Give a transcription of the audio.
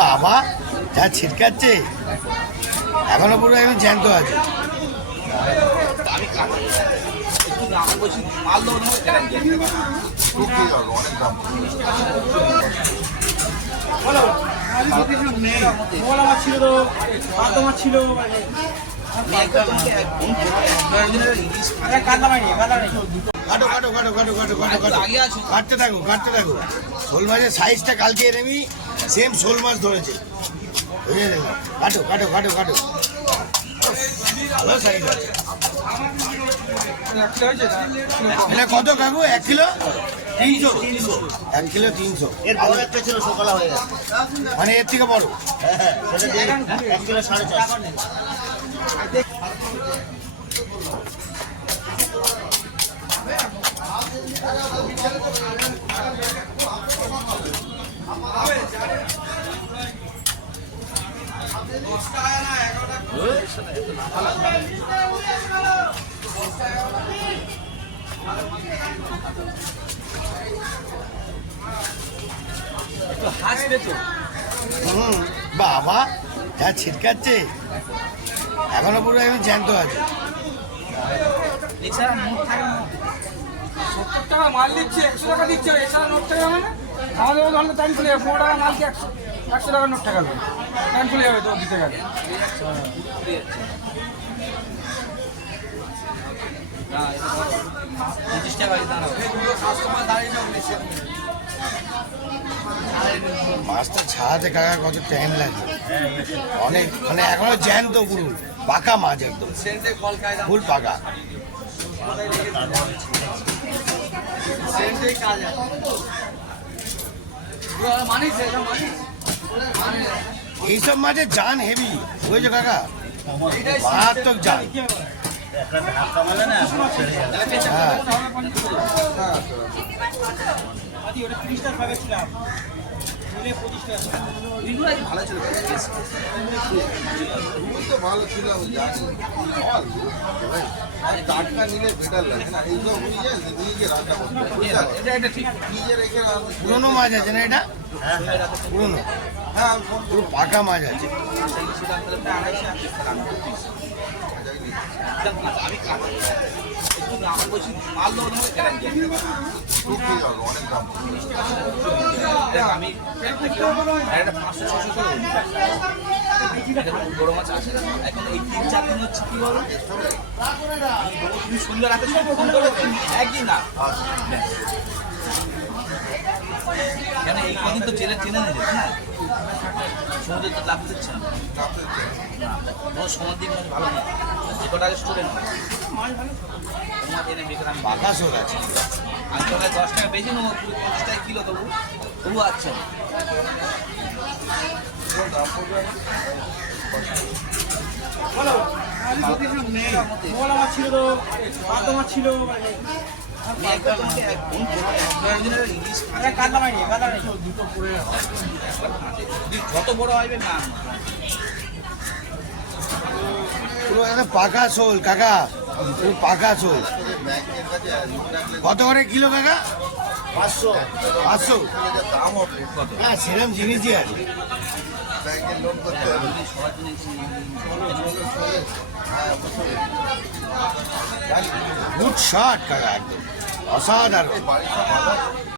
বাবা যা ছিটকাচ্ছে এখনো পুরো একদম জ্যান্ত আছে। কাটো কাটো কাটো কাটো কাটো কাটো কাটো কাটতে থাকো কাটতে থাকো। শোল মাছের সাইজটা কালকে এনেমি সেম শোল মাছ ধরেছে, বুঝে দেখলাম। কাটো কাটো কাটো কাটো, ভালো সাইজ আছে। এটা কত কাকু? 1 কিলো 300? 1 কিলো 300। এর বড় একটা ছিল সকালে হয়ে গেছে, মানে এর থেকে বড়। হ্যাঁ সেটা দিয়ে 1 কিলো 450। বাবা যা ছিটকাচ্ছে এখনো পুরো একদম জ্যান্ত আছে। 70 টাকা মাল দিচ্ছে, 100 টাকা দিচ্ছে, এছাড়া নোট টাকা মানে আমাদের ধরলে টাইম চলে যাবে। 15 টাকা মালকে 100 টাকা নোট টাকা টাইম চলে যাবে তো দিতে গেলে। মাছটা ছাড়াতে কাকা কত টাইম লাগে, অনেক মানে এখনো জ্যান্ত পুরো পাকা মাছ, একদম ফুল পাকা। এইসব মাছের জান হেভি, বুঝেছো কাকা, মারাত্মক জান। হ্যাঁ ভালো ছিল টাটকা নিলে বেটার লাগে না, এইসব নিজে রান্না করতে নিজে রেখে পুরোনো মাছ আছে না এটা? পুরোনো, হ্যাঁ পুরো পাকা মাছ আছে। অনেক দাম। বড় মাছ আসে না এখন, এই 3-4 দিন হচ্ছে কি বলো, তুমি সুন্দর হাতে ফোন করে একদিন না কেন এই কদিন তো জেলে চেনে নিয়ে যেত না, সমুদ্রে তো লাভ দিচ্ছে না, কোনো সমুদ্রিক মাছ ভালো না, যে কটা আগে স্টুডেন্ট তোমার এনে বেকার আমি পাকা শোল আছে। আমি তো 10 টাকা বেশি নেবো, 50 টাকা কিলো তবু তবু আচ্ছা। যত বড় হবে না পুরো একদম পাকা শোল কাকা, পুরো পাকা শোল। কত করে কিলো কাকা? 500 500? দাম হবে হ্যাঁ সেরকম জিনিসই আছে। ব্যাংকের লোন করতে হবে। গুড শট কাকা, একদম অসাধারণ। বাড়ির সব ভালো।